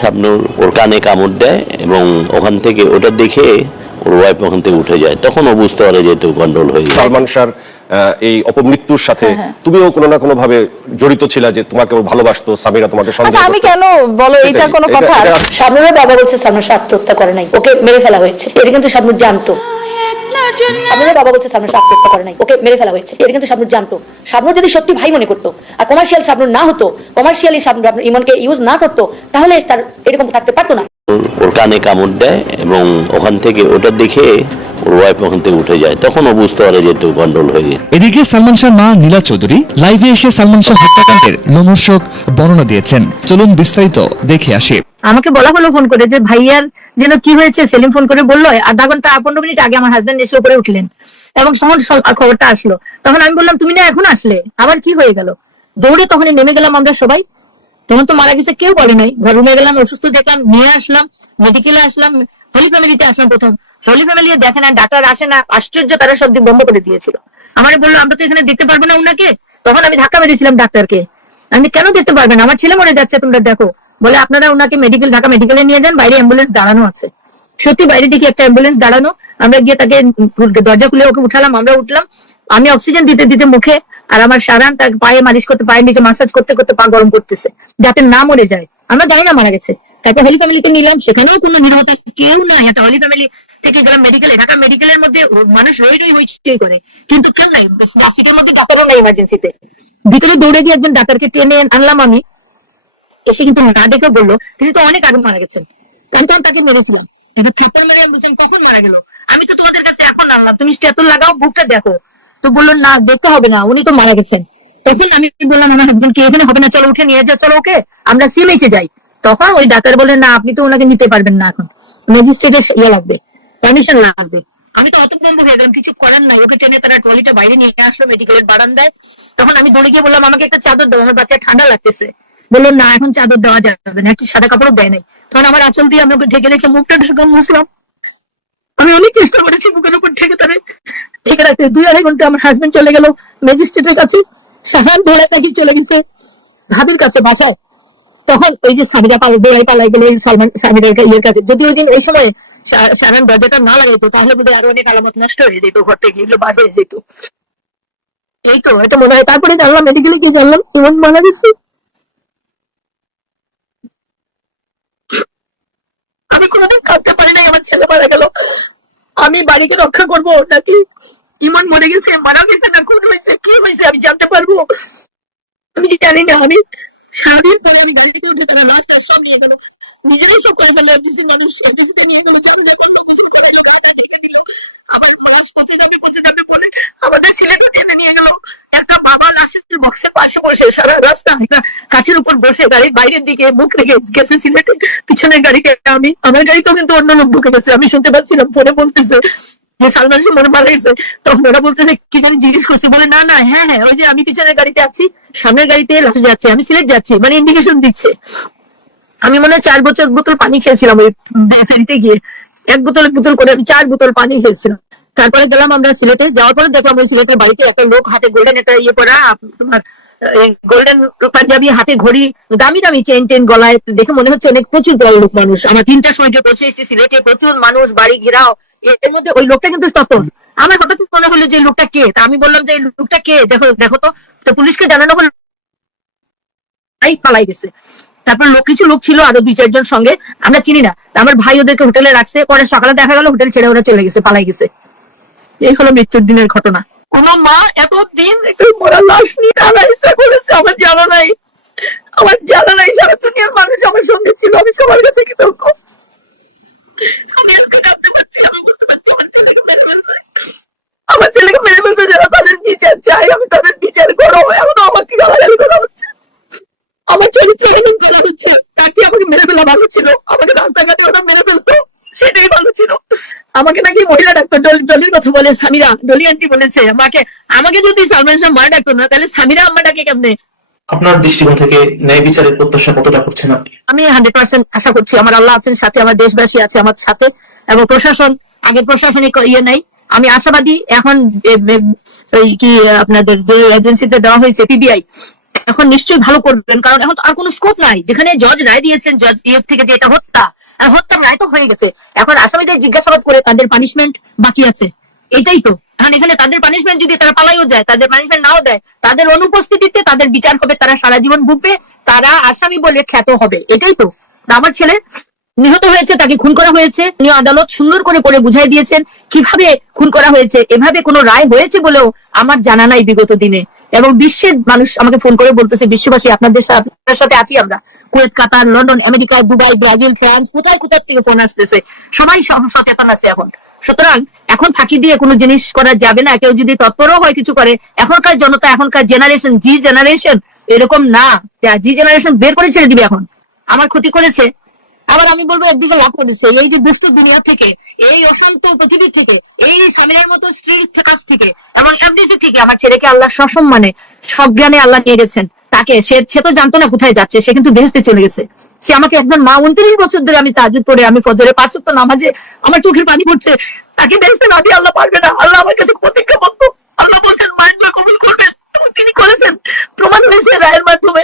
শাবনুর ওর কানে কামড় দেয় এবং ওখান থেকে ওটা দেখে ওর ওয়াইফ ওখান থেকে উঠে যায়। তখন ও বুঝতে পারে যে একটু গন্ডল হয়ে যায় সালমান শাহর এই অপমৃত্যুর সাথে হ্যাঁ, তুমিও কোনো না কোনো ভাবে জড়িত ছিল যে তোমাকে ও ভালোবাসতো সামিরা তোমাকে সন্দেহ আচ্ছা আমি কেন বলো এটা কোনো কথা? সামিরা বাবা বলছে সামনে সে আত্মহত্যা করে নাই। ওকে মেরে ফেলা হয়েছে। এটা কিন্তু শাবনুর জানতো। শাবনুরের বাবা বলছে সামনে সে আত্মহত্যা করে নাই। ওকে মেরে ফেলা হয়েছে। এটা কিন্তু সাবনুর জানতো। সাবনুর যদি সত্যি ভাই মনে করতো আর কমার্শিয়াল সাবনুর না হতো কমার্শিয়ালি সাবনুর আপনার ইমনকে ইউজ না করতো তাহলে তার এরকম থাকতে পারতো না। ওর কানে কামড় দেয় এবং ওখান থেকে ওটা দেখে ওর ওয়াইফ ওখান থেকে উঠে যায়। তখন বুঝতে পারে যে একটু গন্ডল হয়ে গেছে এদিকে সালমান শাহ মা নীলা চৌধুরী লাইভে এসে সালমান শাহ হত্যাকাণ্ডের লোমর্ষক বর্ণনা দিয়েছেন। চলুন বিস্তারিত দেখে আসি। আমাকে বলা হলো ফোন করে যে ভাইয়ার যেন কি হয়েছে? সেলিম ফোন করে বলল আধা ঘণ্টা পনেরো মিনিট আগে আমার হাজবেন্ড এসে উপরে উঠলেন। এবং তখন খবরটা আসলো। তখন আমি বললাম তুমি না এখন আসলে? আবার কি হয়ে গেল? দৌড়ে তখনই নেমে গেলাম আমরা সবাই। তখন তো মারা গেছে কেউ বলে নাই। ঘর রুমে গেলাম অসুস্থ দেখলাম নিয়ে আসলাম মেডিকেলে আসলাম হোলি ফ্যামিলিতে আসলাম প্রথম। হোলি ফ্যামিলি দেখে না ডাক্তার আসে না, আশ্চর্য তারা সব দিক বন্ধ করে দিয়েছিল। আমার বলল, আমরা তো এখানে দেখতে পারব না উনাকে। তখন আমি ধাক্কা মেরেছিলাম ডাক্তারকে। আমি কেন দেখতে পারবেন আমার ছেলে মরে যাচ্ছে, তোমরা দেখো। বলে, আপনারা ওনাকে মেডিকেল ঢাকা মেডিকেলে নিয়ে যান, বাইরে অ্যাম্বুলেন্স দাঁড়ানো আছে। সত্যি, বাইরে দেখি একটা অ্যাম্বুলেন্স দাঁড়ানো। আমরা গিয়ে তাকে দরজা খুলে ওকে উঠালাম, আমরা উঠলাম। আমি অক্সিজেন দিতে দিতে মুখে আর আমার সারান তার পায়ে মালিশ করতে পায়ে নিচে মাসাজ করতে করতে পা গরম করতেছে, যাতে না মরে যায়। আমরা জানি না মারা গেছে। তারপর হোলি ফ্যামিলিতে নিলাম, সেখানেও কোনো নিরবতা, কেউ নাই। একটা হোলি ফ্যামিলি থেকে গেলাম মেডিকেলে ঢাকা মেডিকেলের মধ্যে মানুষ রই রই হইচই করে। কিন্তু কেউ নাই। নাসিকের মধ্যে ডাক্তারও নাই ইমার্জেন্সিতে ভিতরে দৌড়ে গিয়ে একজন ডাক্তারকে টেনে আনলাম আমি। এসে কিন্তু না দেখে বলল তিনি তো অনেক আগে মারা গেছেন। আমি তখন তাকে মেরেছিলাম। কিন্তু ট্রিপল মেরে বলছেন কখন মারা গেল? আমি তো তোমাদের কাছে এখন আনলাম। তুমি স্টেতল লাগাও বুকটা দেখো। তো বলল না দেখতে হবে না উনি তো মারা গেছেন। তখন আমি বললাম আমার হাজবেন্ড কে এখানে হবে না চলো উঠে নিয়ে যাও চলো ওকে। আমরা সিএমএইচে যাই। তখন ওই ডাক্তার বলে না আপনি তো ওনাকে নিতে পারবেন না এখন। ম্যাজিস্ট্রেটের ইয়ে লাগবে। পারমিশন লাগবে। আমি তো হতভম্ব হয়ে গেলাম, কিছু করার নাই। ওকে টেনে তারা ট্রলিটা বাইরে নিয়ে আসলো মেডিকেলের বারান্দায়। তখন আমি দৌড়ে গিয়ে বললাম, আমাকে একটা চাদর দাও, আমার বাচ্চা ঠান্ডা লাগতেছে। বলল, না, এখন চাদর দেওয়া যাবে না, একটি সাদা কাপড়ও দেয় নাই। তখন আমার আঁচল দিয়ে আমি ওকে ঢেকে রেখে মুখটা ঢেকে মুছলাম আমি অনেক চেষ্টা করেছি বুকের উপর ঢেকে তারে ঢেকে রাখতে। দুই আড়াই ঘণ্টা আমার হাজবেন্ড চলে গেল ম্যাজিস্ট্রেটের কাছে। সাহান ভোলা নাকি চলে গেছে। ভাবির কাছে বাসায়। তখন ওই যে সামিরা পাল দৌড়াই পালাই গেল সালমান সামিরার ইয়ের কাছে। যদি ওই দিন ওই সময় সারান দরজাটা না লাগাইতো তাহলে বোধহয় আরও অনেক আলামত নষ্ট হয়ে যেত, ঘর থেকে এগুলো বার হয়ে যেত। এই তো, এটা মনে হয় তারপরে জানলাম মেডিকেলে গিয়ে জানলাম? ইমন মারা গেছে আমি কোনোদিন কাঁদতে পারি নাই, আমার ছেলে মারা গেল। আমি বাড়িকে রক্ষা করব নাকি? ইমন মরে গেছে, মারা গেছে না হয়েছে, কি হয়েছে আমি জানতে পারব? আমি জানি না, আমি সারাদিন পরে আমি গাড়ি থেকে উঠে তারা লাশটা সব নিয়ে গেল। নিজেরাই সব করে ফেলে কাঠের উপর বসে গাড়ির বাইরের দিকে মুখ রেখে গেছে সিলেটে, পিছনের গাড়িতে আমি, আমার গাড়িতেও কিন্তু অন্য লোক ঢুকে গেছে। আমি শুনতে পাচ্ছিলাম, ফোনে বলতেছে যে সালমান শাহ মনে মারা গেছে তখন ওরা বলতেছে, কি জানি জিজ্ঞেস করছে? বলে, না না হ্যাঁ হ্যাঁ ওই যে আমি পিছনের গাড়িতে আছি, সামনের গাড়িতে আমি সিলেট যাচ্ছি। মানে ইন্ডিকেশন দিচ্ছে। আমি মনে হয় চার বোতল বোতল পানি খেয়েছিলাম ওই ফেরিতে গিয়ে। এক বোতল বোতল করে আমি চার বোতল পানি খেয়েছিলাম। তারপরে গেলাম আমরা সিলেটে। যাওয়ার পরে দেখলাম ওই সিলেটের বাড়িতে একটা লোক হাতে গোল্ডেন একটা ইয়ে করা তোমার গোল্ডেন পাঞ্জাবি, হাতে ঘড়ি, দামি দামি চেন টেন গলায় দেখে মনে হচ্ছে অনেক প্রচুর লোক মানুষ। আমার তিনটার সময় গিয়ে পৌঁছে এসেছি, সিলেটে প্রচুর মানুষ, বাড়ি ঘেরাও। এর মধ্যে ওই লোকটা কিন্তু তখন আমার হঠাৎ মনে হলো যে লোকটা কে? তা আমি বললাম যে লোকটা কে? দেখো দেখো তো। তো পুলিশকে জানানো হলো এই পালাই গেছে। তারপর লোক কিছু লোক ছিল আরও দুই, চারজন সঙ্গে। আমরা চিনি না। আমার ভাই ওদেরকে হোটেলে রাখছে। পরে সকালে দেখা গেল হোটেল ছেড়ে ওরা চলে গেছে, পালাই গেছে। এই হলো মৃত্যুর দিনের ঘটনা। কোন মা এত দিন একটু মরা লাশ নিয়ে করেছে আমার জানা নাই। আমার জানা নাই, সারা দুনিয়ার মানুষ আমার সঙ্গে ছিল, আমি সবার কাছে কৃতজ্ঞ। আমি আমার ছেলেকে মেরে ফেলছে। যারা তাদের বিচার চাই আমি তাদের বিচার করো এখন আমাকে গালাগালি করা হচ্ছে। আমার চরিত্র এমন করা হচ্ছে, তার চেয়ে আমাকে মেরে ফেলা ভালো ছিল। আমাকে রাস্তাঘাটে ওরা মেরে ফেলতো। সেটাই আমাকে নাকি মহিলা ডাক্তার ডলি- ডলির কথা বলে সামিরা ডলি আন্টি বলেছে আমাকে আমাকে যদি সালমান শাহ মা ডাক্তার না তাহলে সামিরা আম্মা ডাকে কেমনে? আপনার দৃষ্টিকোণ থেকে ন্যায় বিচারের প্রত্যাশা কতটা করছেন আপনি? আমি হান্ড্রেড পার্সেন্ট আশা করছি আমার আল্লাহ আছেন সাথে আমার দেশবাসী আছে আমার সাথে এবং প্রশাসন আগের প্রশাসনিক ইয়ে নাই। আমি আশাবাদী এখন কি আপনাদের যে এজেন্সিতে দেওয়া হয়েছে পিবিআই এখন নিশ্চয়ই ভালো করবেন কারণ এখন তো আর কোনো স্কোপ নাই। যেখানে জজ রায় দিয়েছেন জজ ইয়ের থেকে যে এটা হত্যা হত্যার রায় তো হয়ে গেছে। এখন আসামিদের জিজ্ঞাসাবাদ করে তাদের পানিশমেন্ট বাকি আছে। এটাই তো। এখন এখানে তাদের পানিশমেন্ট যদি তারা পালাইও যায়, তাদের পানিশমেন্ট নাও দেয়, তাদের অনুপস্থিতিতে তাদের বিচার হবে, তারা সারা জীবন ভুগবে, তারা আসামি বলে খ্যাত হবে। এটাই তো। আমার ছেলে নিহত হয়েছে, তাকে খুন করা হয়েছে। নিয়ে আদালত সুন্দর করে পড়ে বুঝাই দিয়েছেন, কীভাবে খুন করা হয়েছে, এভাবে কোনো রায় হয়েছে বলেও আমার জানা নাই বিগত দিনে। এবং বিশ্বের মানুষ আমাকে ফোন করে বলতেছে, বিশ্ববাসী, আপনাদের আপনার সাথে আছি আমরা। Kuwait, Qatar, London, America, Dubai, Brazil, France, কোথায় কোথায় থেকে ফোন আসতেছে? সবাই সচেতন আছে এখন। সুতরাং এখন ফাঁকি দিয়ে কোনো জিনিস করা যাবে না। কেউ যদি তৎপরও হয় কিছু করে, এখনকার জনতা, এখনকার জেনারেশন জি জেনারেশন এরকম না। জি জেনারেশন বের করে ছেড়ে দিবে এখন। আমার ক্ষতি করেছে। আবার আমি বলব, একদিকে লাভ করেছে। এই যে দুষ্ট দুনিয়া থেকে, এই অশান্ত পৃথিবী থেকে, এই স্বামীর মতো স্ত্রীর কাছ থেকে এবং এফডিসি থেকে আমার ছেলেকে আল্লাহ সসম্মানে সজ্ঞানে আল্লাহ নিয়ে গেছেন। তাকে সে তো জানতো না কোথায় যাচ্ছে, সে কিন্তু বেহেস্তে চলে গেছে। সে আমাকে একজন মা উনত্রিশ বছর ধরে আমি তাজুদ পড়ে, আমি ফজরে পাঁচ ওয়াক্ত নামাজে আমার চোখের পানি পড়ছে। তাকে বেহেস্তে না দিয়ে আল্লাহ পারবে না। আল্লাহ আমার কাছে প্রতীক্ষা করতো। আল্লাহ বলছেন মাইন্ড কবুল করবেন। তিনি করেছেন। প্রমাণ হয়েছে রায়ের মাধ্যমে।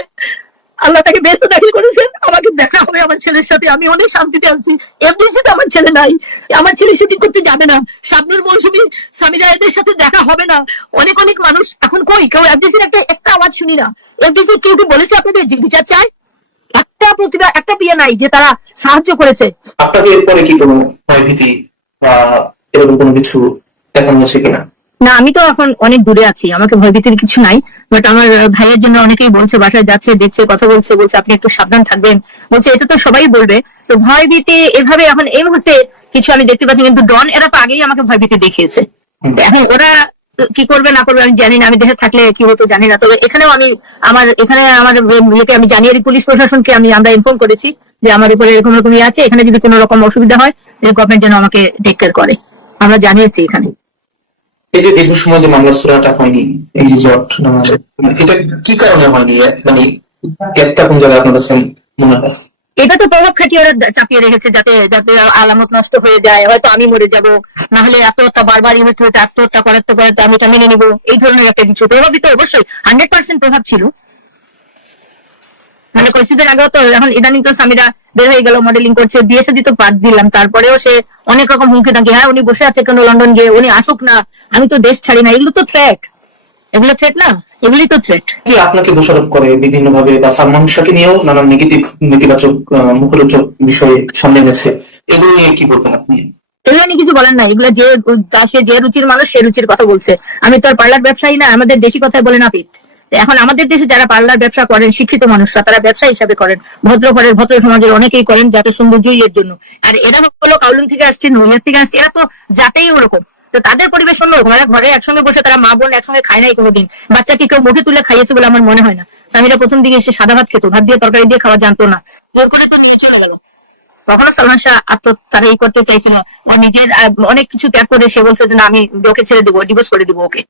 আল্লাহ তাকে ব্যস্ত দাখিল করেছেন আমাকে দেখা হবে আমার ছেলের সাথে আমি অনেক শান্তিতে আছি। এমডিসিতে আমার ছেলে নাই। আমার ছেলে শুটিং করতে যাবে না। শাবনুর মৌসুমী সামিরা এদের সাথে দেখা হবে না। অনেক অনেক মানুষ এখন কই? কেউ এফডিসির একটা একটা আওয়াজ শুনি না। এফডিসি কেউ কি বলেছে আপনাদের? বিচার চায়? একটা প্রতিভা, একটা পিয়া নাই যে তারা সাহায্য করেছে। আপনাকে এরপরে কি কোনো ভয়ভীতি বা এরকম কোনো কিছু দেখানো হচ্ছে কিনা? না আমি তো এখন অনেক দূরে আছি আমাকে ভয়ভীতির কিছু নাই বাট আমার ভাইয়ের জন্য অনেকেই বলছে বাসায় যাচ্ছে দেখছে কথা বলছে বলছে আপনি একটু সাবধান থাকবেন। বলছে এটা তো সবাই বলবে। তো ভয়ভীতি এভাবে এখন এই মুহূর্তে কিছু আমি দেখতে পাচ্ছি কিন্তু ডন এরা তো আগেই আমাকে ভয়ভীতি দেখিয়েছে। এখন ওরা কি করবে না করবে আমি জানি না আমি দেশে থাকলে কি হতো জানি না তবে এখানেও আমি আমার এখানে আমার ইয়েকে আমি জানিয়ে পুলিশ প্রশাসনকে আমি আমরা ইনফর্ম করেছি যে আমার উপরে এরকম এরকম ইয়ে আছে এখানে যদি কোনো রকম অসুবিধা হয় গভর্নমেন্ট যেন আমাকে টেক কেয়ার করে। আমরা জানিয়েছি এখানে। এই যে দীর্ঘ সময় যে মামলা সুরাটা হয়নি, এই যে জট এটা কি কারণে হয়নি? মানে গ্যাপটা কোন জায়গায় আপনার মনে হয়? এটা তো প্রভাব খাটিয়ে ওরা চাপিয়ে রেখেছে যাতে যাতে আলামত নষ্ট হয়ে যায়। হয়তো আমি মরে যাব, না হলে আত্মহত্যা বারবারই হতে আত্মহত্যা করাতে করাতে আমি এটা মেনে নেব। এই ধরনের একটা কিছু। প্রভাবিত অবশ্যই। হান্ড্রেড পার্সেন্ট প্রভাব ছিল। মানে কিছুদিন আগেও তো এখন ইদানিং তো স্বামীরা বের হয়ে গেল মডেলিং করছে বিয়ে তো বাদ দিলাম তারপরেও সে অনেক রকম হুমকি থাকি হ্যাঁ উনি বসে আছে কেন লন্ডন গিয়ে উনি আসুক না আমি তো দেশ ছাড়ি না এগুলো তো থ্রেট এগুলো থ্রেট না এগুলি তো থ্রেট যে আপনাকে দোষারোপ করে বিভিন্ন ভাবে বা সালমান শাহকে নিয়েও নানান নেগেটিভ নেতিবাচক মুখরোচক বিষয়ে সামনে গেছে এগুলো নিয়ে কি বলবেন আপনি? এগুলো নিয়ে কিছু বলার নাই এগুলো যে সে যে রুচির মানুষ সে রুচির কথা বলছে। আমি তো আর পার্লার ব্যবসায়ী না আমাদের দেশি কথায় বলে না পিত এখন আমাদের দেশে যারা পার্লার ব্যবসা করেন, শিক্ষিত মানুষরা, তারা ব্যবসা হিসাবে করেন। ভদ্র ঘরের ভদ্র সমাজের অনেকেই করেন যাতে সৌন্দর্যই এর জন্য। আর এরা হলো কাউলুন থেকে আসছে নৈয়ার থেকে আসছে এরা তো যাতেই ওরকম। তো তাদের পরিবেশ অন্যরকম এরা ঘরে একসঙ্গে বসে তারা মা বোন একসঙ্গে খায় নাই কোনোদিন। বাচ্চাকে কেউ মুখে তুলে খাইয়েছে বলে আমার মনে হয় না। স্বামীরা প্রথম দিকে এসে সাদা ভাত খেত, ভাত দিয়ে তরকারি দিয়ে খাওয়া জানতো না। জোর করে তো নিয়ে চলে গেল। তখনও সালমান শাহ এই করতে চাইছে না। নিজের অনেক কিছু ত্যাগ করে সে বলছে যে, না, আমি ওকে ছেড়ে দেবো ডিভোর্স করে দেবো ওকে।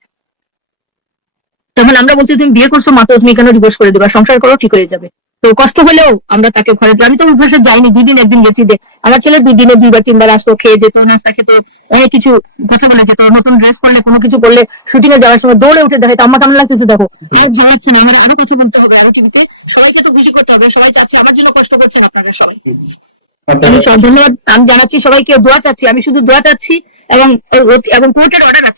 তখন আমরা বলছি তুমি বিয়ে করছ মাত্র তুমি কেন ডিভোর্স করে দেবা সংসার করো ঠিক হয়ে যাবে। তো কষ্ট হলেও আমরা তাকে ঘরে আমি তো অভ্যাসে যাইনি দুই দিন একদিন গেছি যে আমার ছেলে দুই দিনে দুইবার তিনবার আসতো খেয়ে যেত নাস্তা খেতে অনেক কিছু কথা বলে যেত নতুন ড্রেস করলে কোনো কিছু করলে শুটিং এ যাওয়ার সময় দৌড়ে উঠে দেখে আম্মা কেমন লাগতেছে দেখো? জানাচ্ছি না আমার আরও কথা বলতে হবে আরও টিভিতে। সবাইকে তো খুশি করতে হবে সবাই চাচ্ছে আমার জন্য কষ্ট করছেন আপনারা সবাই। আমি সব ধন্যবাদ আমি জানাচ্ছি সবাইকে দোয়া চাচ্ছি আমি শুধু দোয়া চাচ্ছি এবং এবং কোর্টের অর্ডার আছে।